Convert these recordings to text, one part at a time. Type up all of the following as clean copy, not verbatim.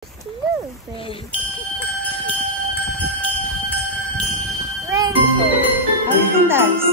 How you can dance?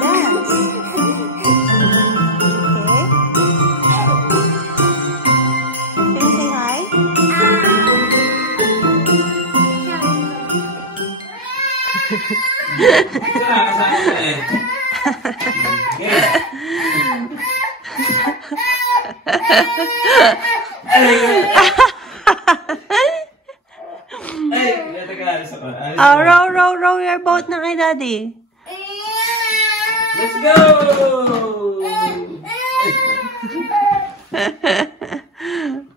Dance. Okay. Can you say hi? Row your boat na kay Daddy. Let's go!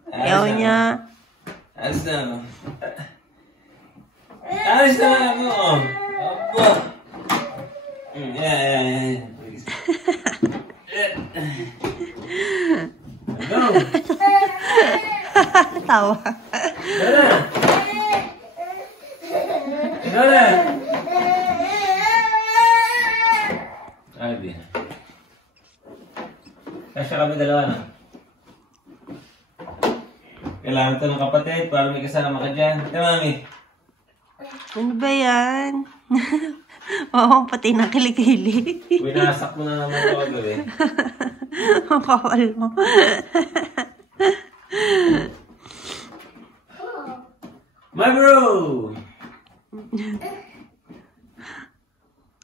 Ayaw niya. Alis na. Alis na ako. Opo. Yeah. Go! Tawa. Lola! Albi. Kasya kami dalawa na. Kailangan ito ng kapatid para may kasama ka dyan. Ito, mami. Ano ba yan? Oo, pati na kilikili. Winasak mo na naman ito kagabi. Ang kawal mo. My bro!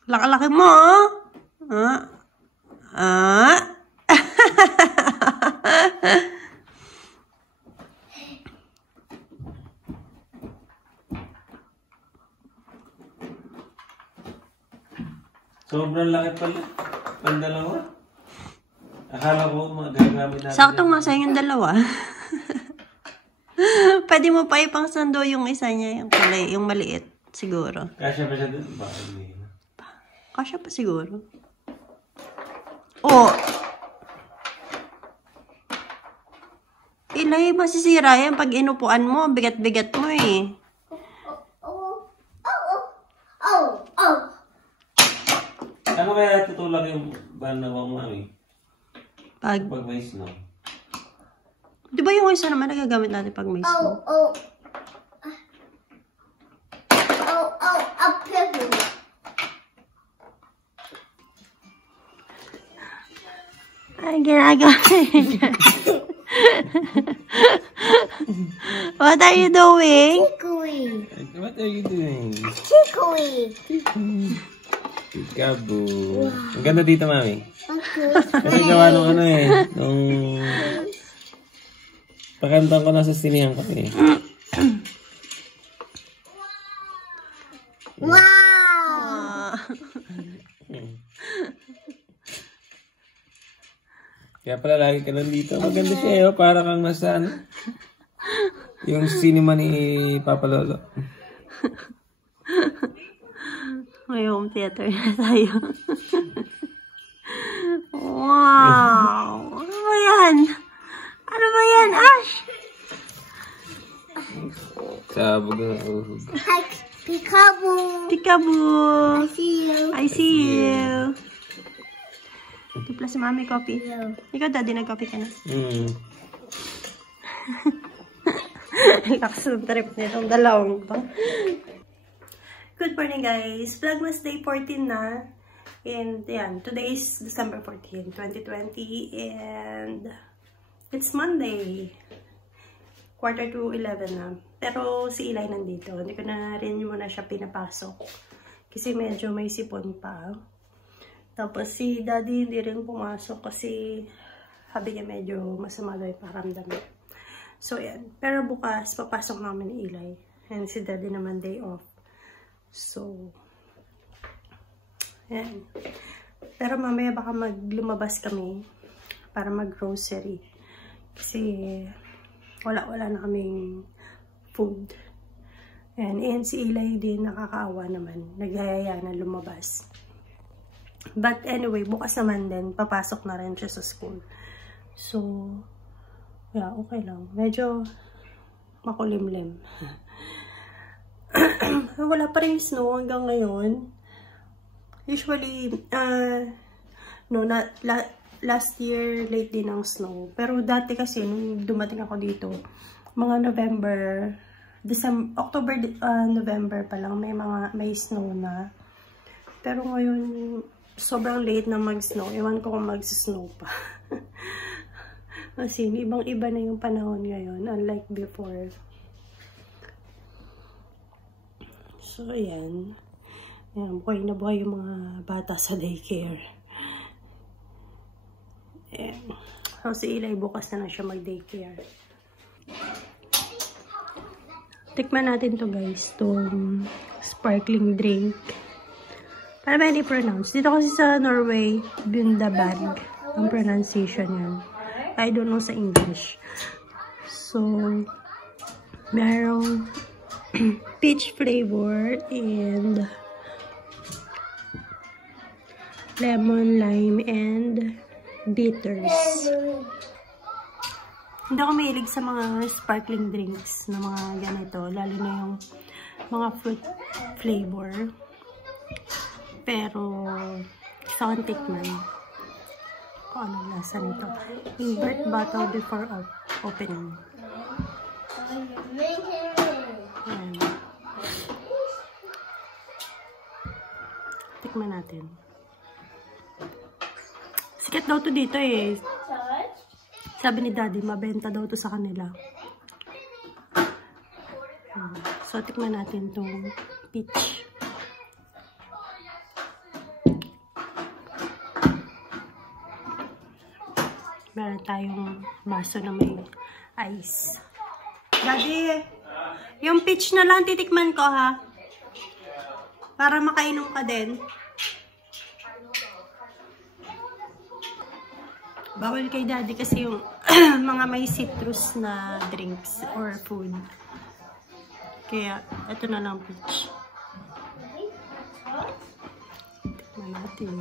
Laki-laki mo, oh. Sobrang laki pala. Pandalawa. Akala ko magagamit natin. Sakto nga sa yung dalawa. Pwede mo pa ipang sando yung isa niya, yung kulay, yung maliit, siguro. Kasya pa siya doon? Bakit hindi? Kasya pa siguro. Oh! Ilay, masisira yan pag inupuan mo. Bigat-bigat mo eh. Ano kaya tutulak yung banawang mami? Pag may snow. Di ba yung isa naman nagagamit natin pag may snow? Ay, ginagawa niya. What are you doing? What are you doing? Peekaboo. Ang ganda dito, mami. Kasi gawa nung ano eh. Nung pakantang ko nasa sinihan ko eh. Wow! Kaya pala lagi ka nandito. Maganda siya eh. Para kang nasa ano. Yung cinema ni Papa Lolo. May home theater na tayo. Wow! Ano ba yan? Ano ba yan, Ash? Sabog na uhog. Peekaboo! Peekaboo! I see you. I see you. Tipla si Mami coffee. Ikaw, Daddy, nag-coffee ka na. Lakas ng trip nitong dalawang to. Good morning, guys. Vlogmas Day 14 na. And yan, today is December 14, 2020. And it's Monday. 11:45 na. Pero si Eli nandito. Hindi ko na rin muna siya pinapasok. Kasi medyo may sipon pa. Tapos si Daddy hindi rin pumasok kasi sabi niya medyo masama daw yung pakiramdam niya. So yan. Pero bukas papasok namin ni Eli. And si Daddy naman day off. So yan. Pero mamaya baka lumabas kami para mag-grocery. Kasi wala na kaming food. And si Eli din nakakaawa naman. Naghayaya na lumabas. But anyway, bukas naman din, papasok na rin siya sa school. So, yeah, okay lang. Medyo makulimlim. Wala pa rin snow hanggang ngayon. Usually, last year, late din ang snow. Pero dati kasi, nung dumating ako dito, mga November, December, October, November pa lang may snow na. Pero ngayon, sobrang late na mag-snow. Ewan ko kung mag-snow pa. Kasi ibang-iba na yung panahon ngayon, unlike before. So, ayan. Ayan, buhay na buhay yung mga bata sa daycare. Ayan. So, si Eli, bukas na siya mag-daycare. Tikman natin to guys, itong sparkling drink. Para ba hindi pronounce? Dito kasi sa Norway, Bundabag ang pronunciation yan. I don't know sa English. So, merong peach flavor and lemon, lime, and bitters. Hindi ako mahilig sa mga sparkling drinks na mga ganito, lalo na yung mga fruit flavor. Pero, gusto kong tikman kung anong lasa nito. Invert bottle before opening. Ayan. Tikman natin. Sikat daw to dito eh. Sabi ni Daddy, mabenta daw to sa kanila. So, tikman natin itong peach. Meron tayong baso na may ice. Daddy, yung peach na lang titikman ko ha. Para makainom ka din. Bawal kay Daddy kasi yung mga may citrus na drinks or food. Kaya, ito na lang peach. Tikman natin.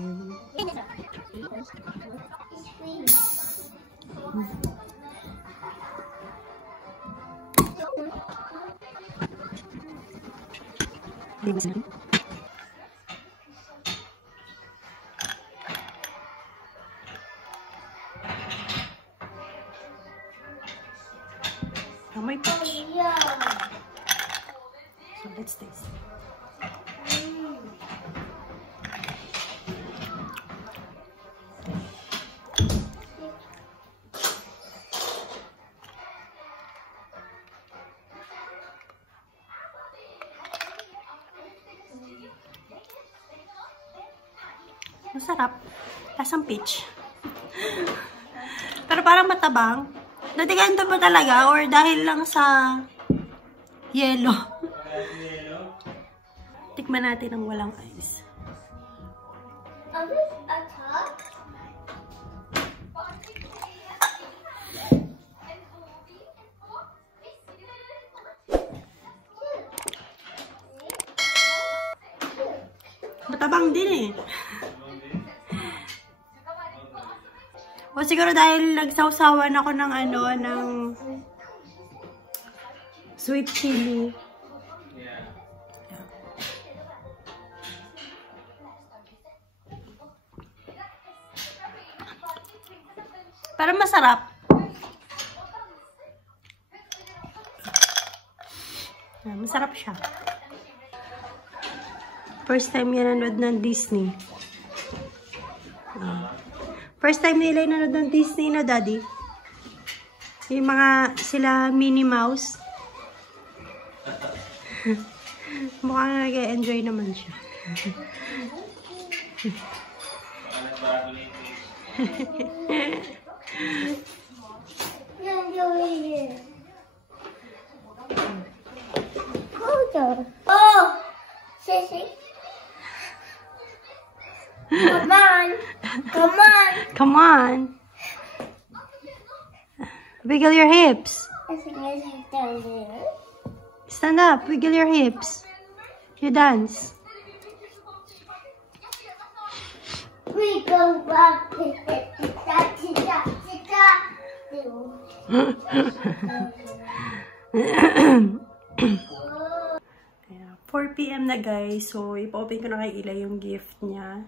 May peach. So let's taste. Masarap. Lasang peach. Pero parang matabang. Natigan to ba talaga? Or dahil lang sa yelo? Tikman natin ang walang ice. Matabang din eh. O siguro dahil nagsawsawan ako ng ng sweet chili. Parang masarap. Masarap siya. First time yan nanood ng Disney. First time nila nanood ng Disney, no, Daddy? Yung mga sila Minnie Mouse. Mukhang nag-enjoy naman siya. Oh, Sissy. Come on. Come on. Come on. Wiggle your hips. Stand up. Wiggle your hips. You dance. We go back. Yeah, 4 PM na guys. So, ipa-open ko na kay Eli yung gift niya.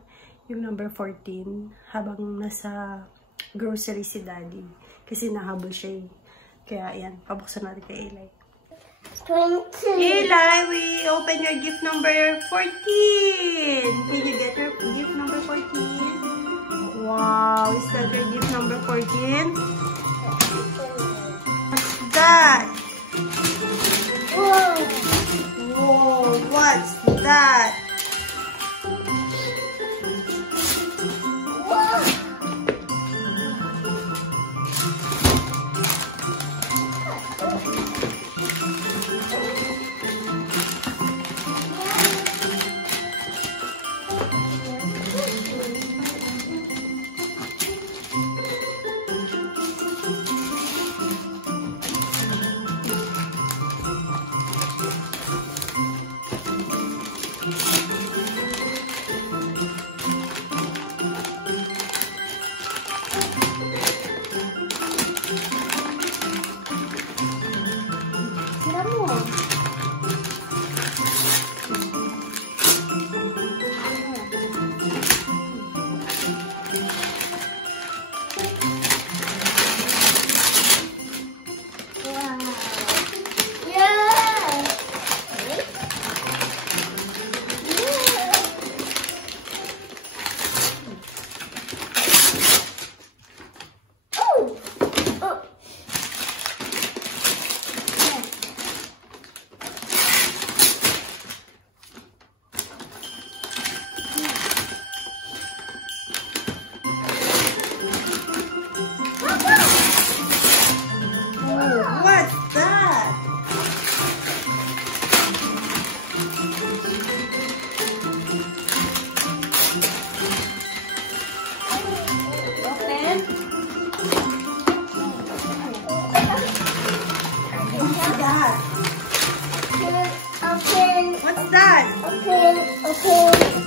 Yung number 14. Habang nasa grocery si Daddy. Kasi nahabol siya eh. Kaya, yan. Pabuksan natin kay Eli. 20. Eli, we open your gift number 14. Can you get your gift number 14? Wow, is that your gift number 14? What's that? Whoa. Whoa, what's that? Whoa.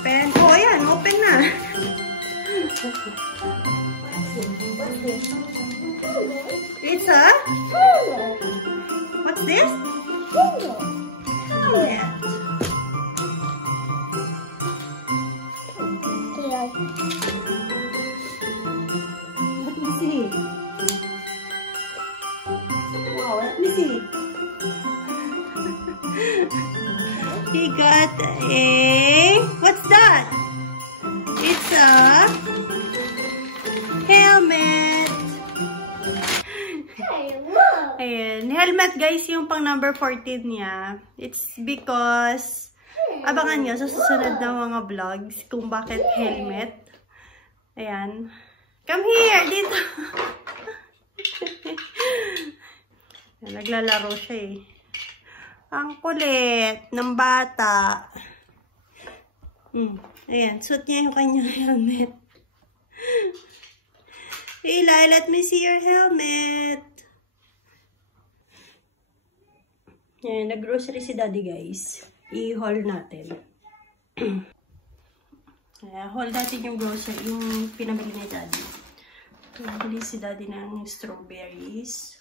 Open. Oh, ayan. Open na. It's a? What's this? Helmet. Let me see. Wow, let me see. He got a... What's that? It's a helmet. Ayan. Helmet, guys, yung pang number 14 niya. It's because... Abangan nyo sa susunod na mga vlogs kung bakit helmet. Ayan. Come here! Dito! Naglalaro siya eh. Ang kulit ng bata. Ayan, suot niya yung kanyang helmet. Eli, let me see your helmet. Ayan, nag-grocery si Daddy, guys. I-haul natin. Ayan, haul natin yung grocery, yung pinabili ni Daddy. Pinabili si Daddy ng strawberries.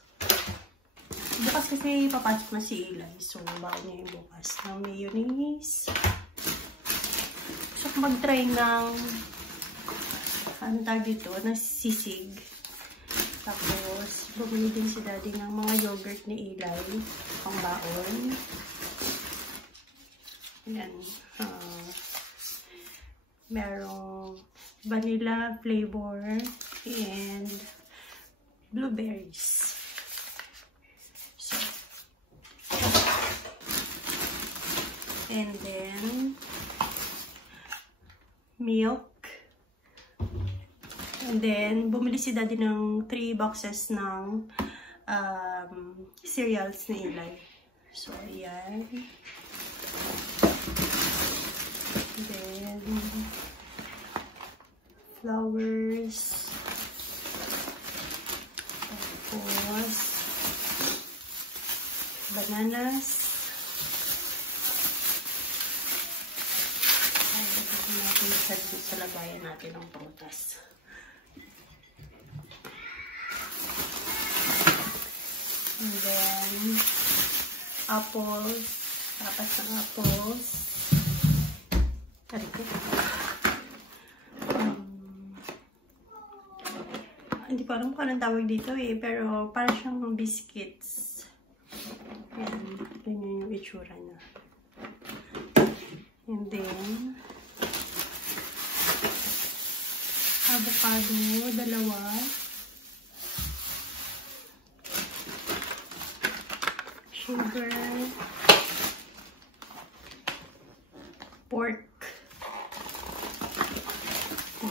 Bukas kasi papasok na si Eli. So, bago niya yung bukas ng mayonnaise. So, mag-try ng ano tawag dito, na sisig. Tapos, bumili din si Daddy ng mga yogurt ni Eli. Pang baon. Ayan. Merong vanilla flavor and blueberries. And then, milk. And then, bumili si Daddy ng 3 boxes ng cereals na Eli. So, ayan. And then, flowers. Tapos, bananas. Natin sa lagayan natin ng prutas. And then, apples. Tapas ng apples. Tariko. Hindi ko alam kung anong tawag dito eh. Pero parang siyang biscuits. Yan. Ganyan yung itsura na. And then, avocado, 2. Sugar. Pork. 2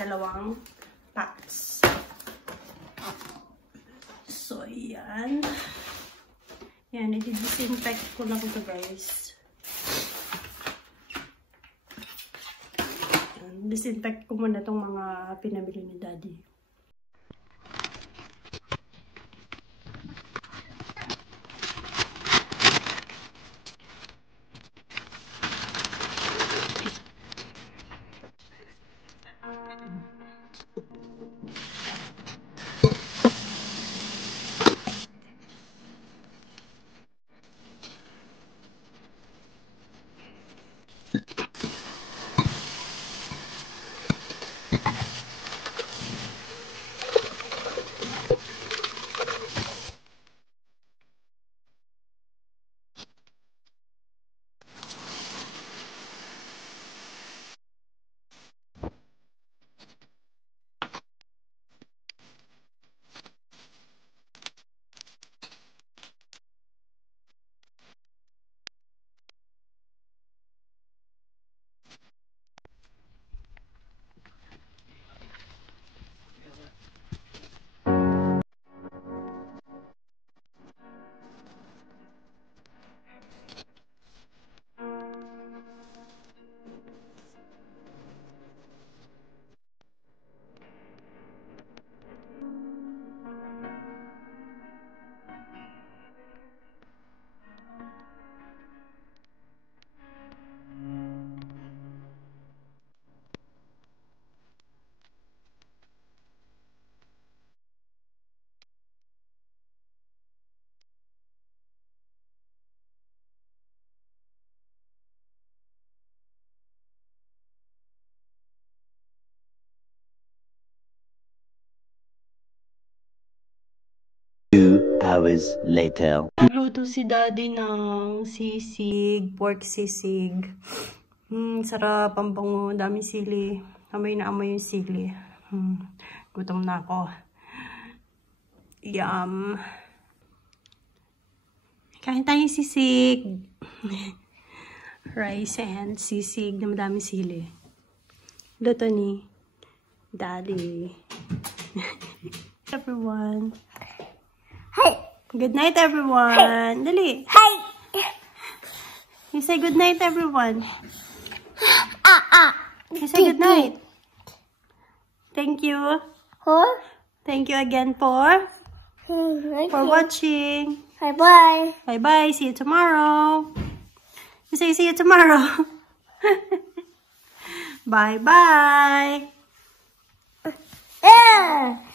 packs. So, yan. Yan, i-disinfect ko lang ito, guys. Yan, disinfect ko muna itong mga pinabili ni Daddy. Hours later. Luto si Daddy ng sisig, pork sisig. Sarap, ang bango, daming sili. Amoy na amoy yung sili. Gutom na ako. Yum. Kain tayong sisig. Rice and sisig na madaming sili. Luto ni Daddy. Everyone. Hi. Good night, everyone. Dali. Hi. You say good night, everyone. You say good night. Thank you. Huh? Thank you again for watching. Bye-bye. Bye-bye. See you tomorrow. You say see you tomorrow. Bye-bye. Yeah.